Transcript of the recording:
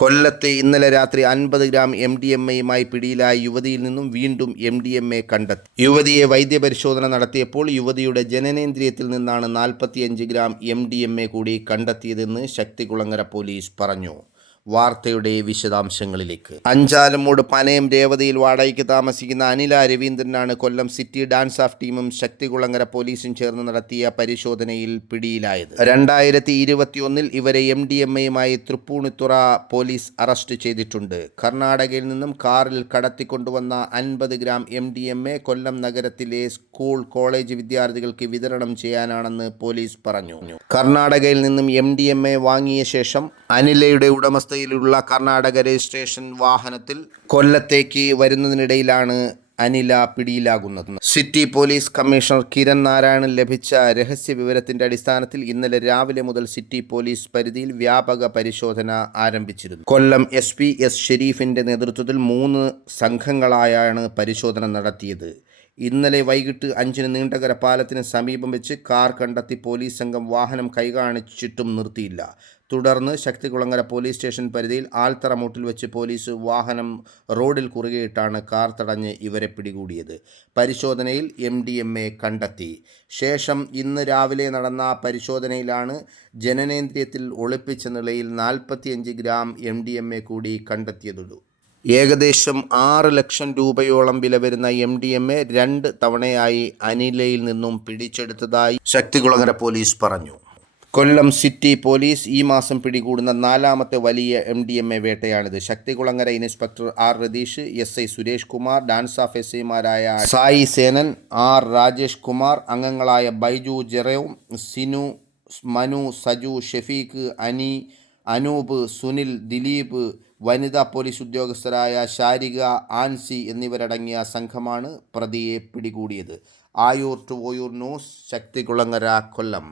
കൊല്ലത്ത് ഇന്നലെ രാത്രി അൻപത് ഗ്രാം എം ഡി എം എയുമായി പിടിയിലായ യുവതിയിൽ നിന്നും വീണ്ടും എം ഡി എം എ കണ്ടെത്തി. യുവതിയെ വൈദ്യപരിശോധന നടത്തിയപ്പോൾ യുവതിയുടെ ജനനേന്ദ്രിയത്തിൽ നിന്നാണ് നാൽപ്പത്തിയഞ്ച് gram M D M A കൂടി കണ്ടെത്തിയതെന്ന് ശക്തികുളങ്ങര പോലീസ് പറഞ്ഞു. വാർത്തയുടെ വിശദാംശങ്ങളിലേക്ക്. അഞ്ചാലമൂട് പനയം രേവതിയിൽ വാടകയ്ക്ക് താമസിക്കുന്ന അനില രവീന്ദ്രനാണ് കൊല്ലം സിറ്റി ഡാൻസ് ഓഫ് ടീമും ശക്തികുളങ്ങര പോലീസും ചേർന്ന് നടത്തിയ പരിശോധനയിൽ പിടിയിലായത്. രണ്ടായിരത്തി ഇരുപത്തിയൊന്നിൽ ഇവരെ എം ഡി എം എയുമായി തൃപ്പൂണിത്തുറ പോലീസ് അറസ്റ്റ് ചെയ്തിട്ടുണ്ട്. കർണാടകയിൽ നിന്നും കാറിൽ കടത്തിക്കൊണ്ടുവന്ന അൻപത് gram M D M A Kollam നഗരത്തിലെ സ്കൂൾ കോളേജ് വിദ്യാർത്ഥികൾക്ക് വിതരണം ചെയ്യാനാണെന്ന് പോലീസ് പറഞ്ഞു. കർണാടകയിൽ നിന്നും എം ഡി എം എ വാങ്ങിയ ശേഷം അനിലയുടെ ഉടമസ്ഥയിലുള്ള കർണാടക രജിസ്ട്രേഷൻ വാഹനത്തിൽ കൊല്ലത്തേക്ക് വരുന്നതിനിടയിലാണ് Anila പിടിയിലാകുന്നത്. City police commissioner Kiran Narayanan ലഭിച്ച രഹസ്യ വിവരത്തിന്റെ അടിസ്ഥാനത്തിൽ ഇന്നലെ രാവിലെ മുതൽ സിറ്റി പോലീസ് പരിധിയിൽ വ്യാപക പരിശോധന ആരംഭിച്ചിരുന്നു. കൊല്ലം എസ് പി എസ് ഷെരീഫിന്റെ നേതൃത്വത്തിൽ മൂന്ന് സംഘങ്ങളായാണ് പരിശോധന നടത്തിയത്. ഇന്നലെ വൈകിട്ട് അഞ്ചിന് നീണ്ടകര പാലത്തിന് സമീപം വെച്ച് കാർ കണ്ടെത്തി പോലീസ് സംഘം വാഹനം കൈകാണിച്ചിട്ടും നിർത്തിയില്ല. തുടർന്ന് ശക്തികുളങ്ങര പോലീസ് സ്റ്റേഷൻ പരിധിയിൽ ആൽത്തറ മൂട്ടിൽ വെച്ച് പോലീസ് വാഹനം റോഡിൽ കുറുകെയിട്ടാണ് കാർ തടഞ്ഞ് ഇവരെ പിടികൂടിയത്. പരിശോധനയിൽ എം ഡി എം എ കണ്ടെത്തി. ശേഷം ഇന്ന് രാവിലെ നടന്ന പരിശോധനയിലാണ് ജനനേന്ദ്രിയത്തിൽ ഒളിപ്പിച്ച നിലയിൽ നാൽപ്പത്തിയഞ്ച് gram M D M A കൂടി കണ്ടെത്തിയതുള്ളൂ. ഏകദേശം ആറ് ലക്ഷം രൂപയോളം വില വരുന്ന എം ഡി എം എ രണ്ട് തവണയായി അനിലയിൽ നിന്നും പിടിച്ചെടുത്തതായി ശക്തികുളങ്ങര പോലീസ് പറഞ്ഞു. കൊല്ലം സിറ്റി പോലീസ് ഈ മാസം പിടികൂടുന്ന നാലാമത്തെ വലിയ M D M A വേട്ടയാണിത്. Sakthikulangara inspector R Ratheesh S I Suresh Kumar DANSAF S ഐമാരായ സായി സേനൻ ആർ രാജേഷ് കുമാർ അംഗങ്ങളായ ബൈജു ജെറവും സിനു മനു സജു ഷെഫീഖ് അനി അനൂപ് സുനിൽ ദിലീപ് വനിതാ പോലീസ് ഉദ്യോഗസ്ഥരായ ശാരിക ആൻസി എന്നിവരടങ്ങിയ സംഘമാണ് പ്രതിയെ പിടികൂടിയത്. Ayur to Oyur news Sakthikulangara Kollam.